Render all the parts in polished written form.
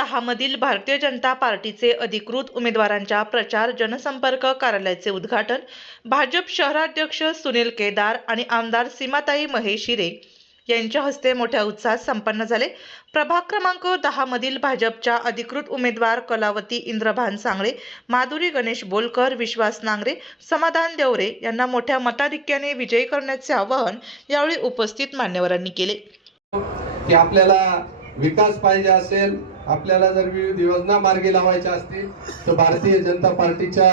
10 मधील भारतीय जनता पार्टीचे अधिकृत उमेदवारांच्या प्रचार जनसंपर्क कार्यालयाचे उद्घाटन भाजप शहराध्यक्ष सुनील केदार आणि आमदार सीमाताई महेश हिरे यांच्या हस्ते मोठ्या उत्साहात संपन्न झाले। प्रभाग क्रमांक 10 मधील भाजपच्या अधिकृत उमेदवार कलावती इंद्रभान सांगळे, माधुरी गणेश बोलकर, विश्वास नांगरे, समाधान देवरे यांना मोठ्या मताधिक्याने विजयी करण्याचे आवाहन यावेळी उपस्थित मान्यवरांनी केले। की आपल्याला विकास पाहिजे असेल, आपल्याला जर विविध योजना मार्गी लावायच्या असतील तर भारतीय जनता पार्टीच्या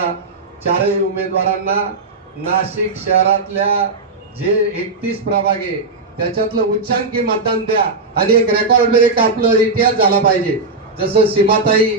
चारही उमेदवारांना नाशिक शहरातल्या जे 31 प्रभाग आहे त्याच्यातलं उच्चांकी मतदान द्या आणि एक रेकॉर्ड ब्रेक आपला इतिहास झाला पाहिजे। जसं सीमाताई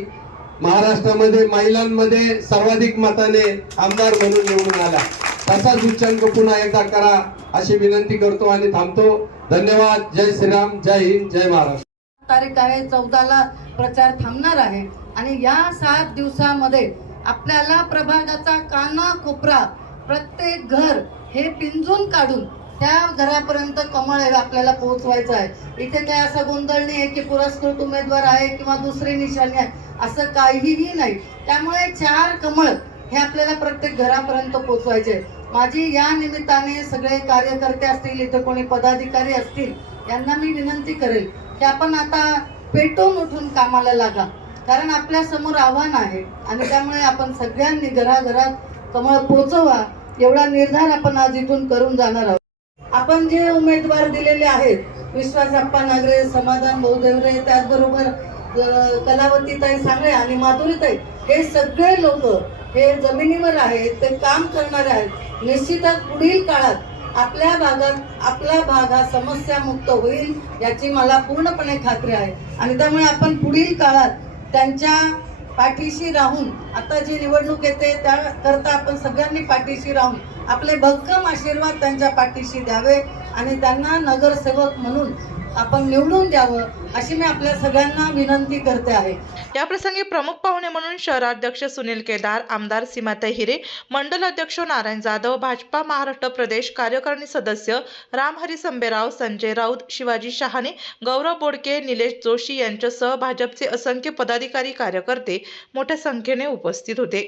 महाराष्ट्रामध्ये महिलांमध्ये सर्वाधिक मताने आमदार म्हणून निवडून आल्या, तसाच उच्चांक पुन्हा एकदा करा अशी विनंती करतो आणि थांबतो। धन्यवाद। जय श्रीराम, जय हिंद, जय महाराष्ट्र। तारीख आहे 14ला प्रचार थांबणार आहे आणि या 7 दिवसामध्ये आपल्याला प्रभागाचा काना कोपरा प्रत्येक घर हे पिंजून काढून त्या घरापर्यंत कमळ आपल्याला पोहोचवायचं आहे। इथे काय असं गोंधळ नाही आहे की पुरस्कृत उमेदवार आहे किंवा दुसरी निशाणी आहे, असं काहीही नाही। त्यामुळे 4 कमळ हे आपल्याला प्रत्येक घरापर्यंत पोहोचवायचे। माझी या निमित्ताने सगळे कार्यकर्ते असतील, इथे कोणी पदाधिकारी असतील, यांना मी विनंती करेल की आपण आता पेटून उठून कामाला लागा, कारण आपल्या समोर आव्हान आहे आणि त्यामुळे आपण सगळ्यांनी घराघरात कमळ पोहोचवा एवढा निर्धार आपण आज इथून करून जाणार आहोत। आपण जे उमेदवार दिलेले आहेत, विश्वास अप्पा नांगरे, समाधान देवरे, त्याचबरोबर कलावतीताई सांगळे आणि माधुरीताई, हे सगळे लोक हे जमिनीवर आहेत, ते काम करणारे आहेत। निश्चितच पुढील काळात आपल्या भागात आपला भाग हा समस्या मुक्त होईल याची मला पूर्णपणे खात्री आहे आणि त्यामुळे आपण पुढील काळात त्यांच्या पाठीशी राहून, आता जी निवडणूक येते त्याकरता आपण सगळ्यांनी पाठीशी राहून आपले भक्कम आशीर्वाद त्यांच्या पाठीशी द्यावे आणि त्यांना नगरसेवक म्हणून आपण निवडून द्यावं अशी मी आपल्या सगळ्यांना विनंती करते आहे। या प्रसंगी प्रमुख पाहुणे म्हणून शहराध्यक्ष सुनील केदार, आमदार सीमाताई हिरे, मंडल अध्यक्ष नारायण जाधव, भाजपा महाराष्ट्र प्रदेश कार्यकारिणी सदस्य रामहरी संबेराव, संजय राऊत, शिवाजी शहाणे, गौरव बोडके, निलेश जोशी यांच्यासह भाजपचे असंख्य पदाधिकारी कार्यकर्ते मोठ्या संख्येने उपस्थित होते।